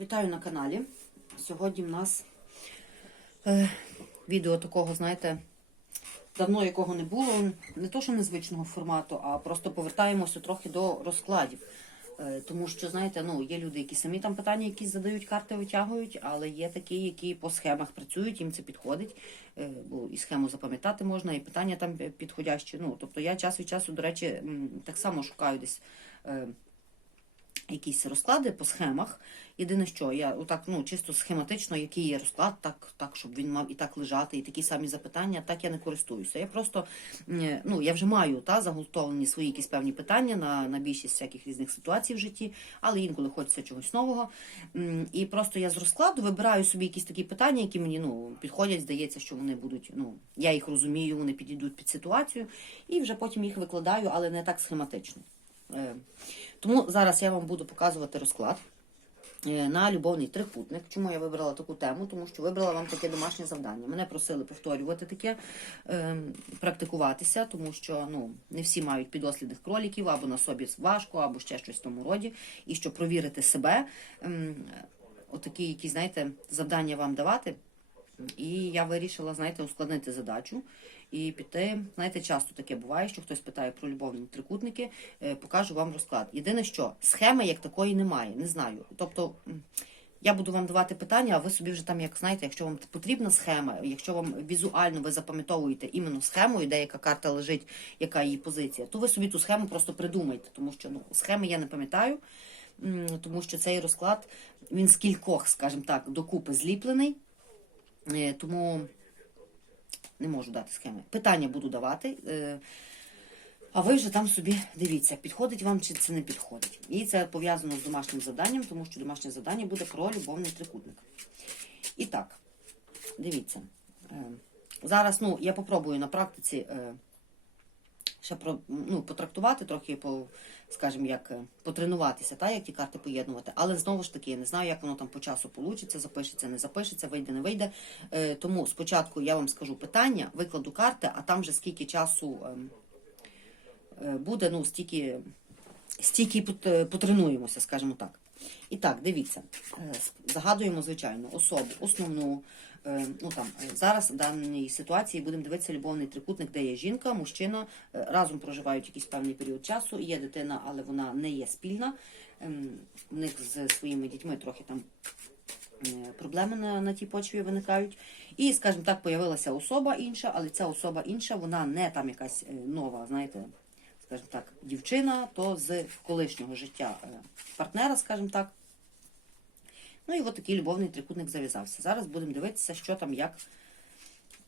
Вітаю на каналі. Сьогодні в нас е, відео такого, знаєте, давно якого не було. Не то, що незвичного формату, а просто повертаємося трохи до розкладів. Е, тому що, знаєте, ну, є люди, які самі там питання, які задають, карти витягують, але є такі, які по схемах працюють, їм це підходить. Е, бо і схему запам'ятати можна, і питання там підходящі. Ну, тобто я час від часу, до речі, так само шукаю десь. е, якісь розклади по схемах. Єдине, що я отак, ну чисто схематично, який є розклад, так, так, щоб він мав і так лежати, і такі самі запитання, так я не користуюся. Я просто ну я вже маю та заготовлені свої якісь певні питання на, на більшість всяких різних ситуацій в житті, але інколи хочеться чогось нового. І просто я з розкладу вибираю собі якісь такі питання, які мені ну підходять. Здається, що вони будуть. Ну я їх розумію, вони підійдуть під ситуацію, і вже потім їх викладаю, але не так схематично. Е, Тому зараз я вам буду показувати розклад е, на любовний трикутник. Чому я вибрала таку тему? Тому що вибрала вам таке домашнє завдання. Мене просили повторювати таке, е, практикуватися, тому що ну, не всі мають підослідних кроліків, або на собі важко, або ще щось в тому роді. І щоб провірити себе, ем, отакі якісь, знаєте, завдання вам давати. І я вирішила, знаєте, ускладнити задачу і піти. Знаєте, часто таке буває, що хтось питає про любовні трикутники, е, покажу вам розклад. Єдине, що схеми як такої немає, не знаю. Тобто. Я буду вам давати питання, а ви собі вже там, як знаєте, якщо вам потрібна схема, якщо вам візуально ви запам'ятовуєте іменно схемою, де яка карта лежить, яка її позиція, то ви собі ту схему просто придумайте, тому що ну схеми я не пам'ятаю, тому що цей розклад він з кількох, скажімо так, докупи зліплений. Е, Тому не можу дати схеми. Питання буду давати. е, А ви вже там собі дивіться, підходить вам чи це не підходить. І це пов'язано з домашнім завданням, тому що домашнє завдання буде про любовний трикутник. І так, дивіться. е, Зараз ну, я попробую на практиці е, ще про, ну, потрактувати трохи, по, скажімо, як е, потренуватися, та, як ті карти поєднувати. Але знову ж таки, я не знаю, як воно там по часу получиться, запишеться, не запишеться, вийде, не вийде. Е, Тому спочатку я вам скажу питання, викладу карти, а там вже скільки часу ем, е, буде, ну, стільки, стільки потренуємося, скажімо так. І так, дивіться, е, загадуємо, звичайно, особу, основну. е, Ну, там, е, зараз в даній ситуації будемо дивитися любовний трикутник, де є жінка, мужчина, разом проживають якийсь певний період часу, є дитина, але вона не є спільна. Ем, У них з своїми дітьми трохи там проблеми на, на тій почві виникають. І, скажімо так, появилася особа інша, але ця особа інша, вона не там якась нова, знаєте, скажімо так, дівчина, то з колишнього життя е, партнера, скажімо так. Ну і от такий любовний трикутник зав'язався. Зараз будемо дивитися, що там, як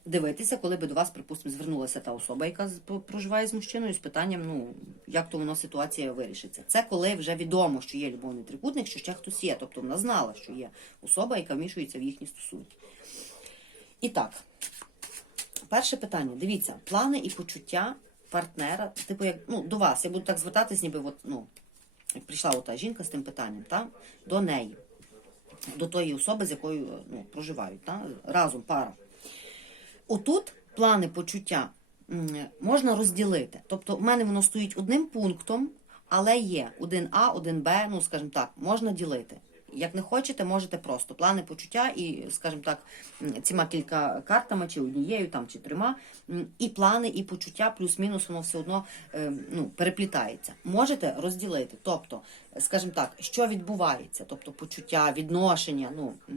дивитися, коли би до вас, припустимо, звернулася та особа, яка проживає з мужчиною, з питанням, ну, як то воно ситуація вирішиться. Це коли вже відомо, що є любовний трикутник, що ще хтось є. Тобто вона знала, що є особа, яка вмішується в їхні стосунки. І так, перше питання. Дивіться, плани і почуття партнера, типу, як ну, до вас. Я буду так звертатись, ніби от, ну, як прийшла ота жінка з тим питанням, та, до неї, до тої особи, з якою ну, проживають, та, разом пара. Отут плани почуття можна розділити. Тобто, в мене воно стоїть одним пунктом, але є один А, один Б, ну, скажімо так, можна ділити. Як не хочете, можете просто плани почуття і, скажімо так, цими кілька картами, чи однією, там, чи трьома, і плани, і почуття, плюс-мінус, воно все одно е, ну, переплітається. Можете розділити. Тобто, скажімо так, що відбувається, тобто почуття, відношення, ну. е,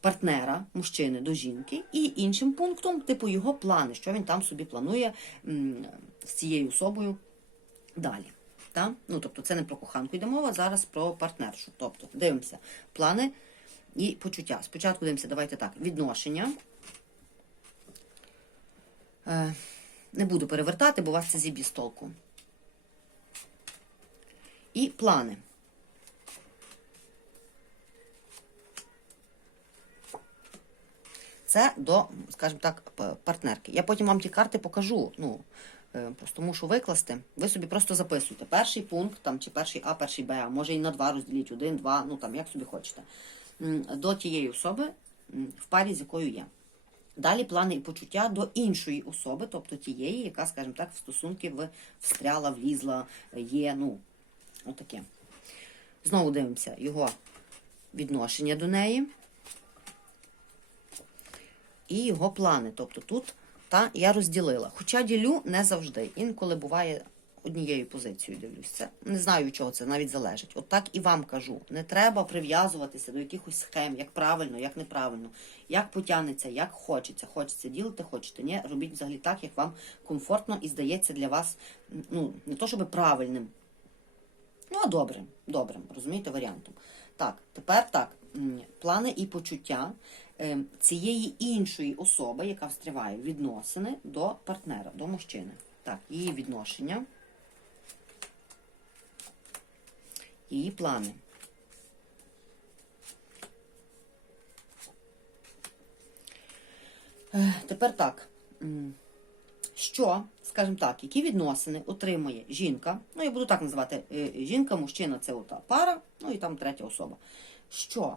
партнера, мужчини до жінки, і іншим пунктом, типу, його плани, що він там собі планує з цією особою далі. Та? Ну, тобто це не про коханку йде мова, зараз про партнершу. Тобто, дивимося плани і почуття. Спочатку дивимося, давайте так, відношення. Е, не буду перевертати, бо вас це зіб'є з толку. І плани. Це до, скажімо так, партнерки. Я потім вам ті карти покажу. Ну, просто мушу викласти. Ви собі просто записуйте. Перший пункт, там, чи перший А, перший Б, а може і на два розділіть, один, два, ну там, як собі хочете. До тієї особи, в парі, з якою є. Далі плани і почуття до іншої особи, тобто тієї, яка, скажімо так, в стосунки встряла, влізла, є, ну, отаке. Знову дивимося його відношення до неї і його плани. Тобто тут та я розділила. Хоча ділю не завжди. Інколи буває однією позицією дивлюсь. Це не знаю, чого це навіть залежить. От так і вам кажу. Не треба прив'язуватися до якихось схем, як правильно, як неправильно, як потягнеться, як хочеться. Хочеться ділити, хочете. Ні, робіть взагалі так, як вам комфортно і здається для вас, ну, не то щоб правильним. Ну, а добрим, добрим, розумієте, варіантом. Так, тепер так. Плани і почуття цієї іншої особи, яка встріває в відносини до партнера, до мужчини. Так, її відношення, її плани. Е, Тепер так. Що, скажімо так, які відносини отримує жінка, ну я буду так називати е, жінка, мужчина це ота пара, ну і там третя особа. Що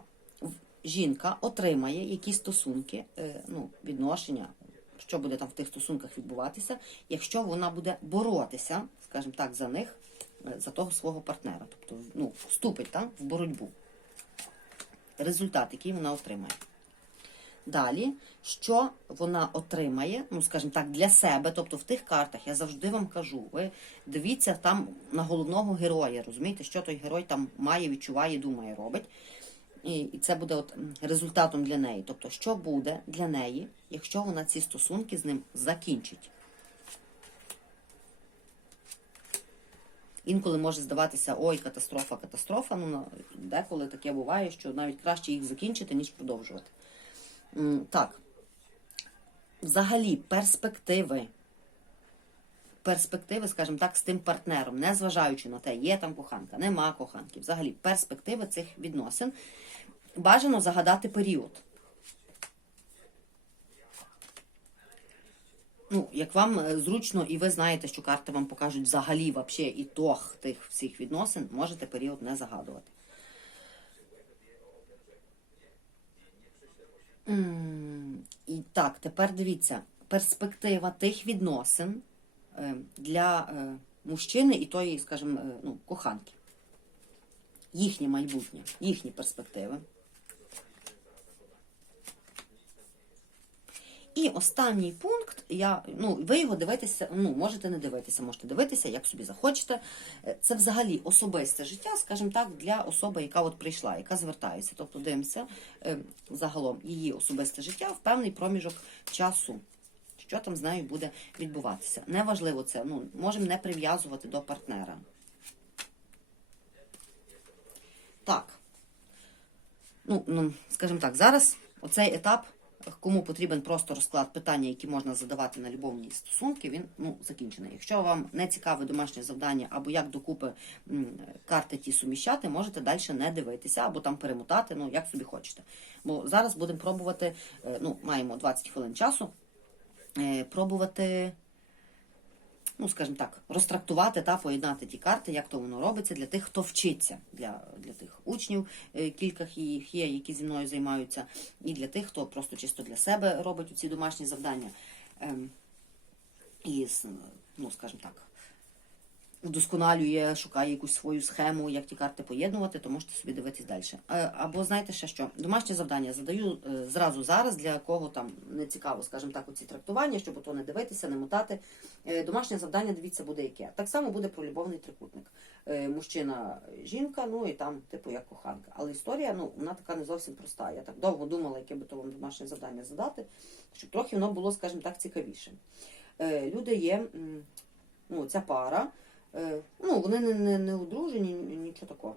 жінка отримає які стосунки, е, ну, відношення, що буде там в тих стосунках відбуватися, якщо вона буде боротися, скажімо так, за них, е, за того свого партнера. Тобто ну, вступить там в боротьбу. Результат, який вона отримає. Далі, що вона отримає, ну скажімо так, для себе, тобто в тих картах, я завжди вам кажу, ви дивіться там на головного героя, розумієте, що той герой там має, відчуває, думає, робить. І, це буде от результатом для неї. Тобто, що буде для неї, якщо вона ці стосунки з ним закінчить. Інколи може здаватися, ой, катастрофа, катастрофа. Ну, деколи таке буває, що навіть краще їх закінчити, ніж продовжувати. Так. Взагалі, перспективи. Перспективи, скажімо так, з тим партнером, не зважаючи на те, є там коханка, нема коханки. Взагалі, перспективи цих відносин. Бажано загадати період. Ну, як вам е, зручно, і ви знаєте, що карти вам покажуть взагалі вообще ітог тих всіх відносин, можете період не загадувати. І так, тепер дивіться, перспектива тих відносин е, для е, мужчини і тої, скажімо, ну, коханки. Їхнє майбутнє, їхні перспективи. І останній пункт, я, ну, ви його дивитеся, ну, можете не дивитися, можете дивитися, як собі захочете. Е, Це взагалі особисте життя, скажімо так, для особи, яка от прийшла, яка звертається. Тобто дивимося е, загалом її особисте життя в певний проміжок часу. Що там з нею буде відбуватися? Неважливо це, ну, можемо не прив'язувати до партнера. Так. Ну, ну, скажімо так, зараз оцей етап, кому потрібен просто розклад питання, які можна задавати на любовні стосунки, він ну, закінчений. Якщо вам не цікаве домашнє завдання або як докупи карти ті суміщати, можете далі не дивитися або там перемотати, ну як собі хочете. Бо зараз будемо пробувати, е, ну, маємо 20 хвилин часу, е, пробувати ну, скажімо так, розтрактувати та поєднати ті карти, як то воно робиться для тих, хто вчиться, для, для тих учнів, е, кілька їх є, які зі мною займаються, і для тих, хто просто чисто для себе робить ці домашні завдання. Ем, І, ну, скажімо так, вдосконалює, шукає якусь свою схему, як ті карти поєднувати, то можете собі дивитись далі. Е, Або знаєте ще що? Домашнє завдання задаю е, зразу зараз, для кого там не цікаво, скажімо так, оці трактування, щоб ото не дивитися, не мотати. Е, Домашнє завдання, дивіться, буде яке. Так само буде про любовний трикутник. Мужчина, жінка, ну і там, типу, як коханка. Але історія, ну, вона така не зовсім проста. Я так довго думала, яке би то вам домашнє завдання задати, щоб трохи воно було, скажімо так, цікавіше. Люди є, ну, ця пара. Е, Ну, вони не, не, не одружені, нічого такого.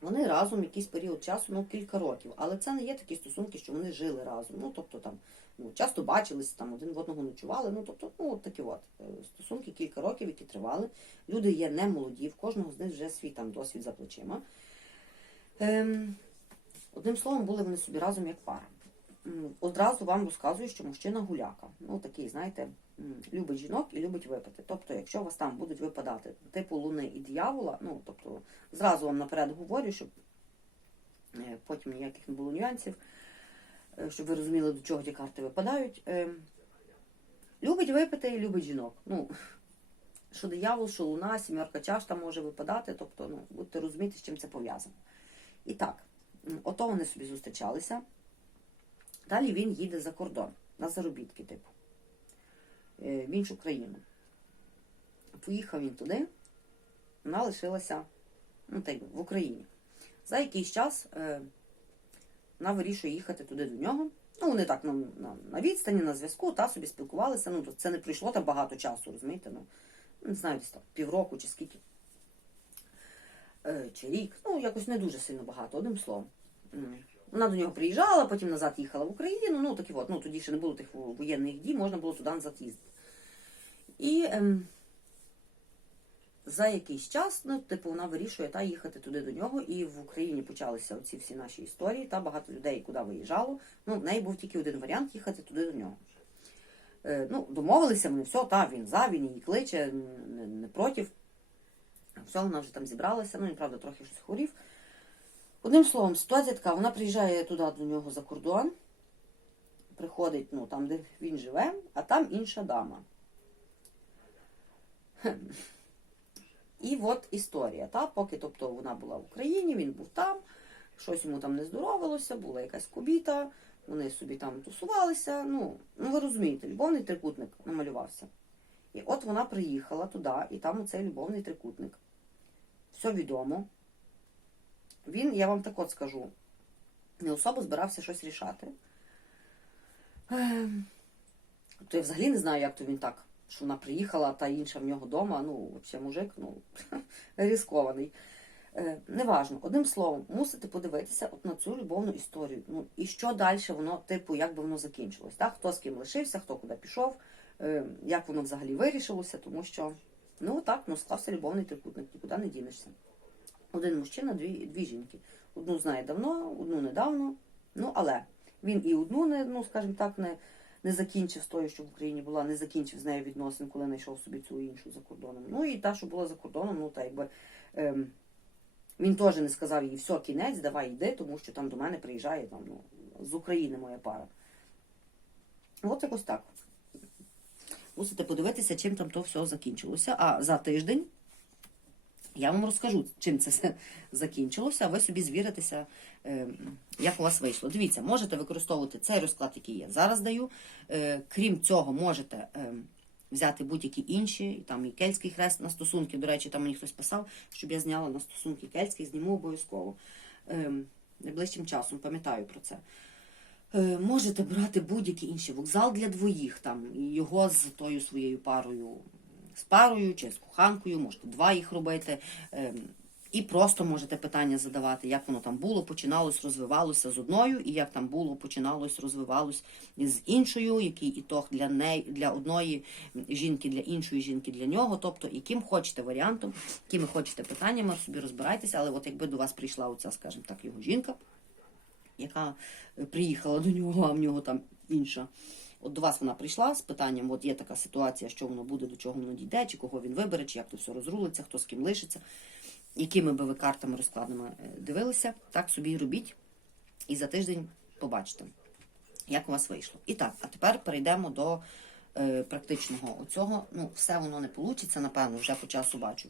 Вони разом якийсь період часу, ну кілька років. Але це не є такі стосунки, що вони жили разом. Ну, тобто там ну, часто бачилися, там один в одного ночували. Ну, тобто, ну, от такі от е, стосунки кілька років, які тривали. Люди є не молоді, в кожного з них вже свій там досвід за плечима. Ем, одним словом, були вони собі разом як пара. Одразу вам розказую, що мужчина гуляка. Ну, такий, знаєте, любить жінок і любить випити. Тобто, якщо у вас там будуть випадати типу луни і диявола, ну тобто зразу вам наперед говорю, щоб е, потім ніяких не було нюансів, е, щоб ви розуміли, до чого ті карти випадають. Е, Любить випити і любить жінок. Ну, що диявол, що луна, сімерка чаш там може випадати. Тобто, ну, будете розуміти, з чим це пов'язано. І так, Ото вони собі зустрічалися. Далі він їде за кордон на заробітки, типу, е, в іншу країну. Поїхав він туди, вона лишилася ну, так, в Україні. За якийсь час е, вона вирішує їхати туди до нього. Ну, вони так на, на, на відстані, на зв'язку, та собі спілкувалися. Ну, це не пройшло так багато часу, розумієте? Ну, не знаю, десь там півроку чи скільки. Е, чи рік. Ну, якось не дуже сильно багато, одним словом. Вона до нього приїжджала, потім назад їхала в Україну. Ну, такі от, ну тоді ще не було тих воєнних дій, можна було туди назад їздити. І ем, за якийсь час, ну, типу, вона вирішує та їхати туди до нього, і в Україні почалися оці всі наші історії, та багато людей куди виїжджало. Ну, в неї був тільки один варіант їхати туди до нього. Е, ну, домовилися вони, все, та, він за, він її кличе, не, не проти. Все, вона вже там зібралася, ну, він, правда, трохи щось хворів. Одним словом, ситуація така, вона приїжджає туди до нього за кордон, приходить ну, там, де він живе, а там інша дама. І от історія. Та? Поки тобто, вона була в Україні, він був там, щось йому там не здоровилося, була якась кубіта, вони собі там тусувалися. Ну, ну ви розумієте, любовний трикутник намалювався. І от вона приїхала туди, і там оцей любовний трикутник. Все відомо. Він, я вам так от скажу, не особо збирався щось рішати. Ем, То я взагалі не знаю, як то він так, що вона приїхала, та інша в нього вдома. Ну, взагалі мужик, ну, рискований. Е, неважно. Одним словом, мусите подивитися от на цю любовну історію. Ну, і що далі воно, типу, як би воно закінчилось. Так? Хто з ким лишився, хто куди пішов, е, як воно взагалі вирішилося, тому що, ну так, ну, склався любовний трикутник, нікуди не дінешся. Один мужчина, дві, дві жінки. Одну знає давно, одну недавно. Ну, але він і одну не, ну, скажімо так, не, не закінчив з тою, що в Україні була, не закінчив з нею відносин, коли знайшов собі цю іншу за кордоном. Ну і та, що була за кордоном, ну та якби ем, він теж не сказав їй, все, кінець, давай йди, тому що там до мене приїжджає там, ну, з України моя пара. От якось так. Мусите подивитися, чим там то все закінчилося. А за тиждень я вам розкажу, чим це закінчилося, а ви собі звіритеся, е, як у вас вийшло. Дивіться, можете використовувати цей розклад, який я зараз даю. Е, Крім цього, можете е, взяти будь-які інші, там і кельтський хрест на стосунки. До речі, там мені хтось писав, щоб я зняла на стосунки кельтський, зніму обов'язково. Найближчим часом пам'ятаю про це. Можете брати будь-який інший вокзал для двоїх, там, його з тою своєю парою, з парою чи з коханкою, можете два їх робити. Ем, І просто можете питання задавати, як воно там було, починалось, розвивалося з одною, і як там було, починалось, розвивалось з іншою, який ітог для неї, для одної жінки, для іншої жінки, для нього. Тобто, яким хочете варіантом, якими хочете питаннями, собі розбирайтеся, але от якби до вас прийшла оця, скажімо так, його жінка, яка е, приїхала до нього, а в нього там інша. От до вас вона прийшла з питанням: от є така ситуація, що воно буде, до чого воно дійде, чи кого він вибере, чи як то все розрулиться, хто з ким лишиться, якими би ви картами розкладами е, дивилися, так собі і робіть. І за тиждень побачите, як у вас вийшло. І так, а тепер перейдемо до е, практичного оцього. Ну, все воно не вийде, напевно, вже по часу бачу.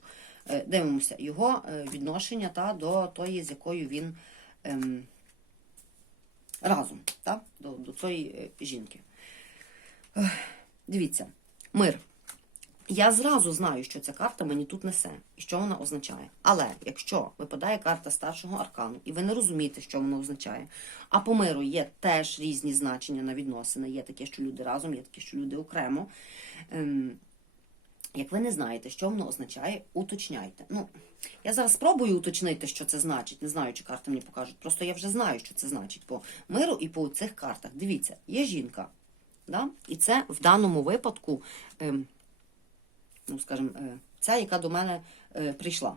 Е, дивимося його е, відношення та, до тої, з якою він. Ем, разом та, до, до цієї е, жінки. Дивіться, мир. Я зразу знаю, що ця карта мені тут несе і що вона означає. Але якщо випадає карта старшого аркану, і ви не розумієте, що вона означає, а по миру є теж різні значення на відносини. Є таке, що люди разом, є таке, що люди окремо. Ем, як ви не знаєте, що воно означає, уточняйте. Ну, я зараз спробую уточнити, що це значить. Не знаю, чи карти мені покажуть. Просто я вже знаю, що це значить по миру і по цих картах. Дивіться, є жінка. Да? І це в даному випадку, ем, ну, скажімо, е, ця, яка до мене е, прийшла.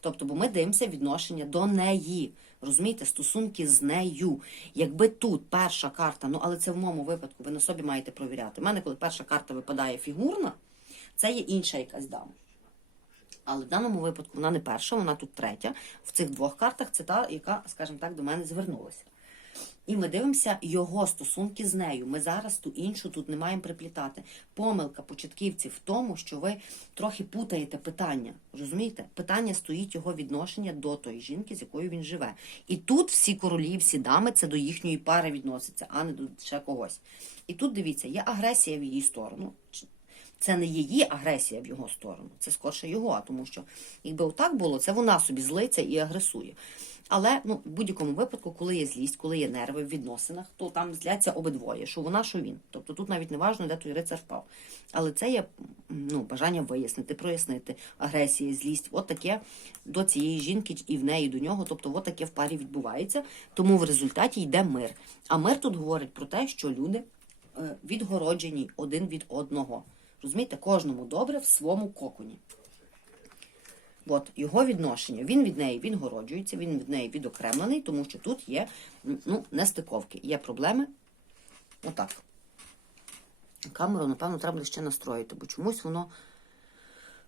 Тобто, бо ми дивимося відношення до неї. Розумієте, стосунки з нею. Якби тут перша карта, ну але це в моєму випадку, ви на собі маєте провіряти. У мене, коли перша карта випадає фігурна, це є інша якась дама. Але в даному випадку вона не перша, вона тут третя. В цих двох картах це та, яка, скажімо так, до мене звернулася. І ми дивимося його стосунки з нею. Ми зараз ту іншу тут не маємо приплітати. Помилка початківців в тому, що ви трохи путаєте питання. Розумієте? Питання стоїть його відношення до тої жінки, з якою він живе. І тут всі королі, всі дами це до їхньої пари відноситься, а не до ще когось. І тут дивіться, є агресія в її сторону. Це не її агресія в його сторону, це скорше його, тому що якби отак було, це вона собі злиться і агресує. Але ну, в будь-якому випадку, коли є злість, коли є нерви в відносинах, то там зляться обидвоє, що вона, що він. Тобто тут навіть не важливо, де той рицар впав. Але це є ну, бажання вияснити, прояснити агресія, злість. От таке до цієї жінки і в неї до нього. Тобто, от таке в парі відбувається. Тому в результаті йде мир. А мир тут говорить про те, що люди е, відгороджені один від одного. Розумієте, кожному добре в своєму коконі. От його відношення. Він від неї відгороджується, він від неї відокремлений, тому що тут є ну, нестиковки, є проблеми. Отак. Камеру, напевно, треба ще настроїти, бо чомусь воно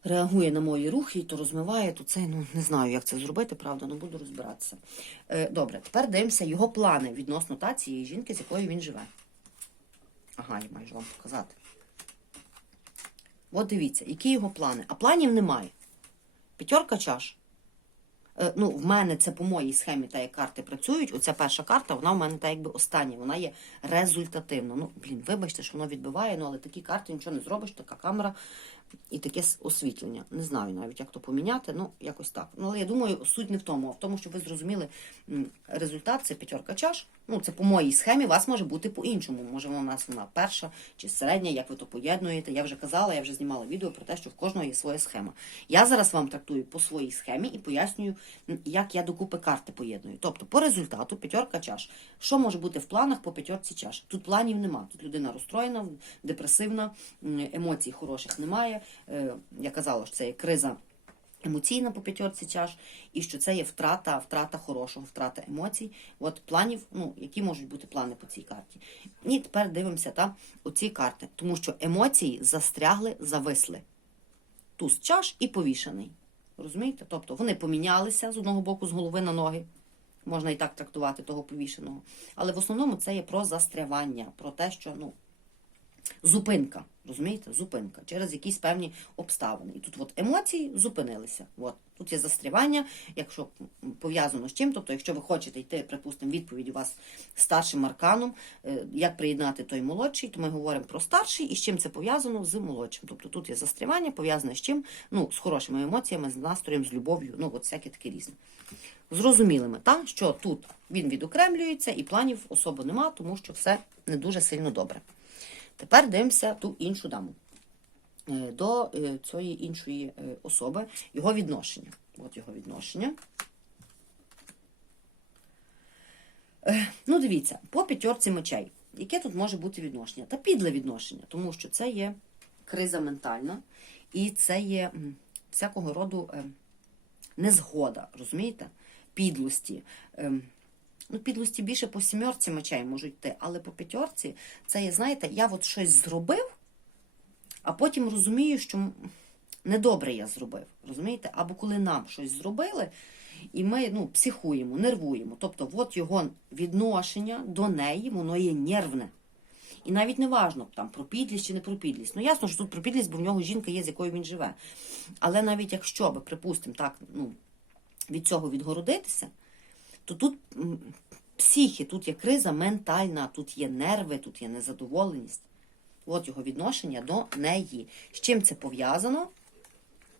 реагує на мої рухи, і то розмиває, то це, ну, не знаю, як це зробити, правда, ну буду розбиратися. Е, добре, тепер дивимося його плани відносно та цієї жінки, з якою він живе. Ага, я маю вам показати. От дивіться, які його плани. А планів немає. П'ятерка чаш. Е, ну, в мене це по моїй схемі, та як карти працюють. Оця перша карта, вона в мене та якби остання, вона є результативна. Ну, блін, вибачте, що воно відбиває, ну але такі карти нічого не зробиш, така камера і таке освітлення. Не знаю навіть, як то поміняти, ну, якось так. Ну, але я думаю, суть не в тому, а в тому, що ви зрозуміли результат, це п'ятерка чаш. Ну, це по моїй схемі, у вас може бути по-іншому. Може, у нас вона перша чи середня, як ви то поєднуєте. Я вже казала, я вже знімала відео про те, що в кожного є своя схема. Я зараз вам трактую по своїй схемі і пояснюю, як я докупи карти поєдную. Тобто, по результату п'ятерка чаш. Що може бути в планах по п'ятерці чаш? Тут планів нема. Тут людина розстроєна, депресивна, емоцій хороших немає. Е, Я казала, що це є криза емоційна по п'ятерці чаш, і що це є втрата, втрата хорошого, втрата емоцій. От планів, ну які можуть бути плани по цій карті. І тепер дивимося та оці карти, тому що емоції застрягли, зависли. Туз чаш і повішений. Розумієте? Тобто вони помінялися з одного боку з голови на ноги. Можна і так трактувати того повішеного. Але в основному це є про застрявання, про те, що ну, зупинка. Розумієте? Зупинка через якісь певні обставини. І тут от емоції зупинилися. От. Тут є застрявання, якщо пов'язано з чим. Тобто, якщо ви хочете йти, припустимо, відповідь у вас старшим арканом, е, як приєднати той молодший, то ми говоримо про старший і з чим це пов'язано з молодшим. Тобто тут є застрявання, пов'язане з чим? Ну, з хорошими емоціями, з настроєм, з любов'ю, ну от всяке таке різне. Зрозуміли ми, та, що тут він відокремлюється і планів особо нема, тому що все не дуже сильно добре. Тепер дивимося ту іншу даму. Е, До е, цієї іншої е, особи його відношення. От його відношення. Ну, дивіться, по п'ятерці мечей. Яке тут може бути відношення? Та підле відношення, тому що це є криза ментальна, і це є всякого роду е, незгода, розумієте? Підлості. Ну, підлості більше по сімерці мечей можуть йти, але по п'ятерці це є, знаєте, я от щось зробив, а потім розумію, що недобре я зробив. Розумієте? Або коли нам щось зробили, і ми ну, психуємо, нервуємо. Тобто, от його відношення до неї, воно є нервне. І навіть не важно там про підлість чи не про підлість. Ну ясно, що тут про підлість, бо в нього жінка є, з якою він живе. Але навіть якщо би, припустимо, так, ну, від цього відгородитися, то тут психі, тут є криза ментальна, тут є нерви, тут є незадоволеність. От його відношення до неї. З чим це пов'язано?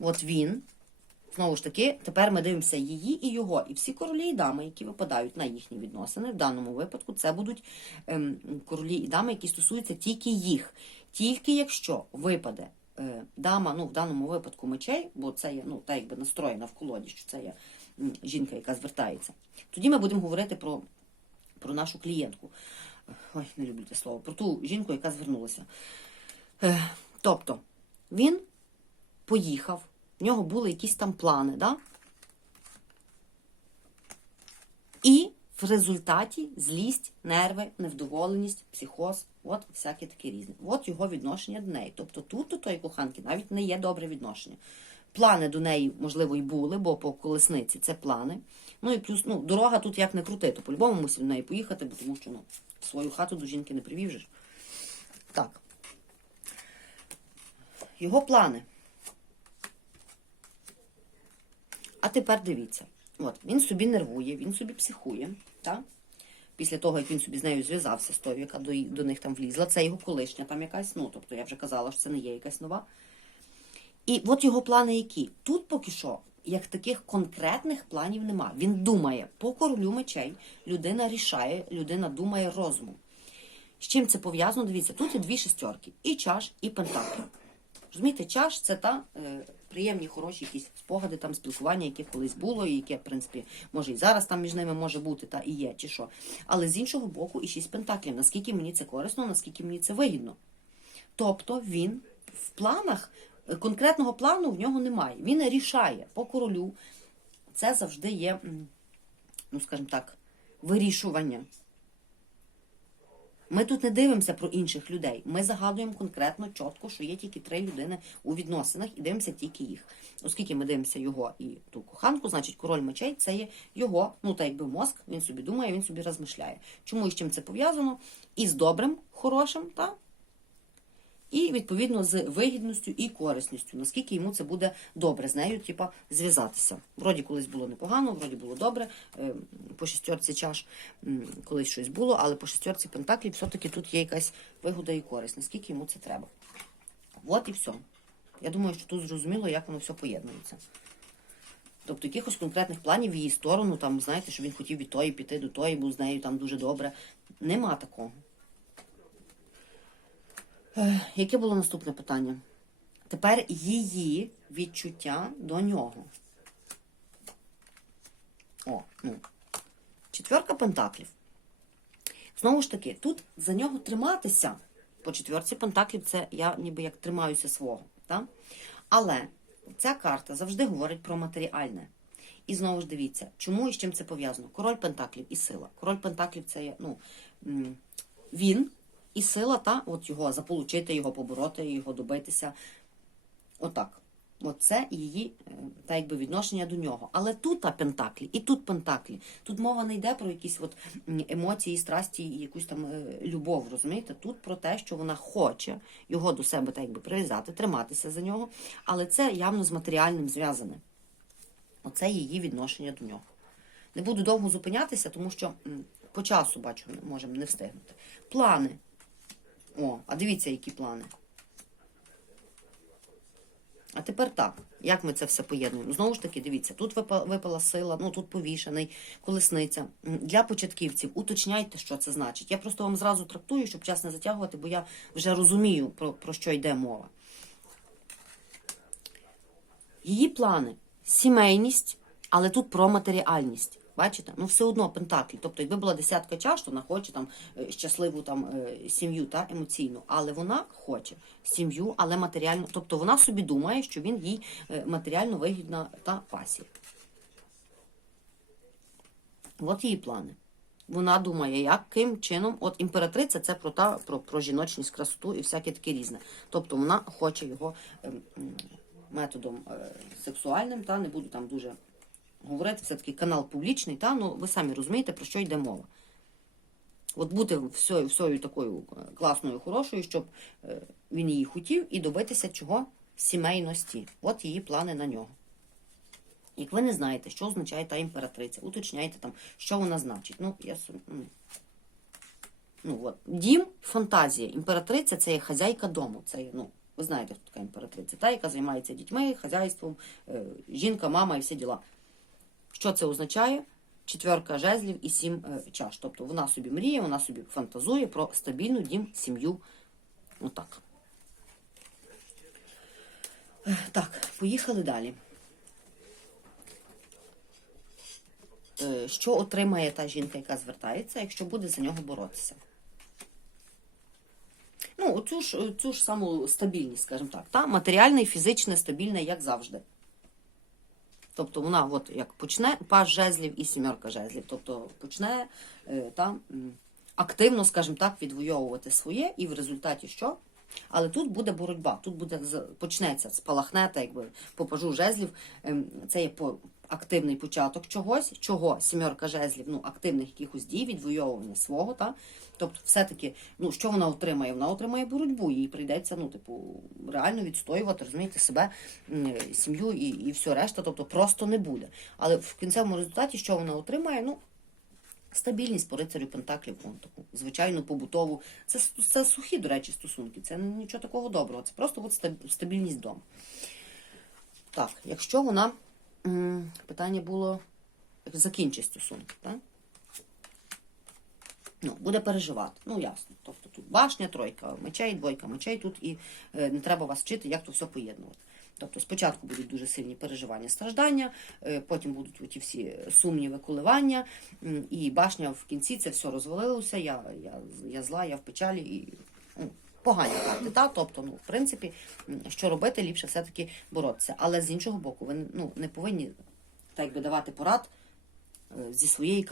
От він. Знову ж таки, тепер ми дивимося її і його. І всі королі і дами, які випадають на їхні відносини, в даному випадку це будуть ем, королі і дами, які стосуються тільки їх. Тільки якщо випаде е, дама, ну в даному випадку мечей, бо це є ну, та якби настроєна в колоді, що це є жінка, яка звертається, тоді ми будемо говорити про, про нашу клієнтку. Ой, не люблю це слово, про ту жінку, яка звернулася. Тобто, він поїхав, в нього були якісь там плани, да? І в результаті злість, нерви, невдоволеність, психоз, от всяке таке різне. От його відношення до неї. Тобто тут до тої коханки навіть не є добре відношення. Плани до неї, можливо, і були, бо по колесниці це плани. Ну і плюс, ну, дорога тут як не крути, то по-любому мусив до неї поїхати, бо тому що ну, свою хату до жінки не привівжиш. Так. Його плани. А тепер дивіться. От, він собі нервує, він собі психує, так? Після того, як він собі з нею зв'язався, з тою, яка до, до них там влізла, це його колишня там якась, ну, тобто я вже казала, що це не є якась нова. І от його плани які? Тут поки що, як таких конкретних планів нема. Він думає по королю мечей, людина рішає, людина думає розумом. З чим це пов'язано? Дивіться, тут є дві шестерки: і чаш, і пентакль. Розумієте, чаш це та е, приємні, хороші якісь спогади, там спілкування, яке колись було, і яке, в принципі, може і зараз там між ними може бути, та і є, чи що. Але з іншого боку, і шість пентаклів. Наскільки мені це корисно, наскільки мені це вигідно. Тобто він в планах, конкретного плану в нього немає. Він рішає по королю. Це завжди є, ну скажімо так, вирішування. Ми тут не дивимося про інших людей. Ми загадуємо конкретно, чітко, що є тільки три людини у відносинах і дивимося тільки їх. Оскільки ми дивимося його і ту коханку, значить король мечей це є його, ну так якби мозк, він собі думає, він собі розмишляє. Чому і з чим це пов'язано? І з добрим, хорошим, та? І відповідно з вигідністю і корисністю, наскільки йому це буде добре з нею, типа, зв'язатися. Вроді колись було непогано, вроді було добре. е, По шестерці чаш колись щось було, але по шестерці пентаклів все-таки тут є якась вигода і користь, наскільки йому це треба. От і все. Я думаю, що тут зрозуміло, як воно все поєднується. Тобто якихось конкретних планів в її сторону, там, знаєте, що він хотів від тої піти до тої, бо з нею там дуже добре. Нема такого. Е, Яке було наступне питання? Тепер її відчуття до нього. О, ну. Четверка пентаклів. Знову ж таки, тут за нього триматися. По четверці пентаклів це я ніби як тримаюся свого. Так? Але ця карта завжди говорить про матеріальне. І знову ж дивіться, чому і з чим це пов'язано? Король Пентаклів і сила. Король Пентаклів це ну, він і сила, та, от його заполучити, його побороти, його добитися. Отак. Оце її е, та якби відношення до нього. Але тут та пентаклі, і тут пентаклі. Тут мова не йде про якісь от емоції, страсті і якусь там е, любов, розумієте? Тут про те, що вона хоче його до себе так якби прив'язати, триматися за нього, але це явно з матеріальним зв'язане. Оце її відношення до нього. Не буду довго зупинятися, тому що по часу бачу, можемо не встигнути. Плани. О, а дивіться, які плани. А тепер так, як ми це все поєднуємо? Знову ж таки, дивіться, тут випала, сила, ну тут повішений, колесниця. Для початківців уточняйте, що це значить. Я просто вам зразу трактую, щоб час не затягувати, бо я вже розумію, про, про що йде мова. Її плани сімейність, але тут про матеріальність. Бачите? Ну все одно пентаклі. Тобто, якби була десятка чаш, то вона хоче там е, щасливу там е, сім'ю та емоційну. Але вона хоче сім'ю, але матеріально. Тобто вона собі думає, що він їй е, матеріально вигідна та пасія. От її плани. Вона думає, яким чином, от імператриця це про та про, про жіночність, красоту і всяке таке різне. Тобто вона хоче його м, методом е, сексуальним, та не буду там дуже говорити, все-таки канал публічний, та ну ви самі розумієте, про що йде мова. От бути всьою, всьою такою е, класною, хорошою, щоб е, він її хотів, і добитися чого? Сімейності. От її плани на нього. Як ви не знаєте, що означає та імператриця, уточняйте там, що вона значить. Ну, я ну, ну от. Дім, фантазія. Імператриця це є хазяйка дому. Це є, ну, ви знаєте, хто така імператриця, та, яка займається дітьми, хазяйством, е, жінка, мама і всі діла. Що це означає? Четверка жезлів і сім е, чаш. Тобто вона собі мріє, вона собі фантазує про стабільну дім, сім'ю. Отак. Е, Так, поїхали далі. Е, Що отримає та жінка, яка звертається, якщо буде за нього боротися? Ну, оцю ж, цю ж саму стабільність, скажімо так, та матеріальне і фізичне стабільне, як завжди. Тобто вона от як почне паж жезлів і сімерка жезлів. Тобто почне е, та, активно, скажімо так, відвоювати своє, і в результаті що? Але тут буде боротьба, тут буде почнеться, спалахне, та якби попажу жезлів. ем, Це є по активний початок чогось, чого сімерка жезлів, ну активних якихось дій, відвоювання свого, та тобто, все-таки, ну що вона отримає? Вона отримає боротьбу, їй прийдеться, ну, типу, реально відстоювати, розумієте, себе, сім'ю і, і все решта, тобто просто не буде. Але в кінцевому результаті, що вона отримає, ну. Стабільність по рицарю Пентаклів, вон таку звичайну побутову. Це, це сухі, до речі, стосунки. Це нічого такого доброго. Це просто от стабільність вдома. Так, якщо вона. Питання було закінчить стосунки, так? Ну, буде переживати. Ну, ясно. Тобто тут башня, тройка мечей, двойка мечей тут і е, не треба вас вчити, як то все поєднувати. Тобто спочатку будуть дуже сильні переживання, страждання, е, потім будуть оті всі сумніви, коливання, і башня в кінці це все розвалилося. Я, я, я зла, я в печалі і ну, погані карти. Та? Тобто, ну, в принципі, що робити, ліпше все-таки боротися. Але з іншого боку, ви ну, не повинні так би давати порад е, зі своєї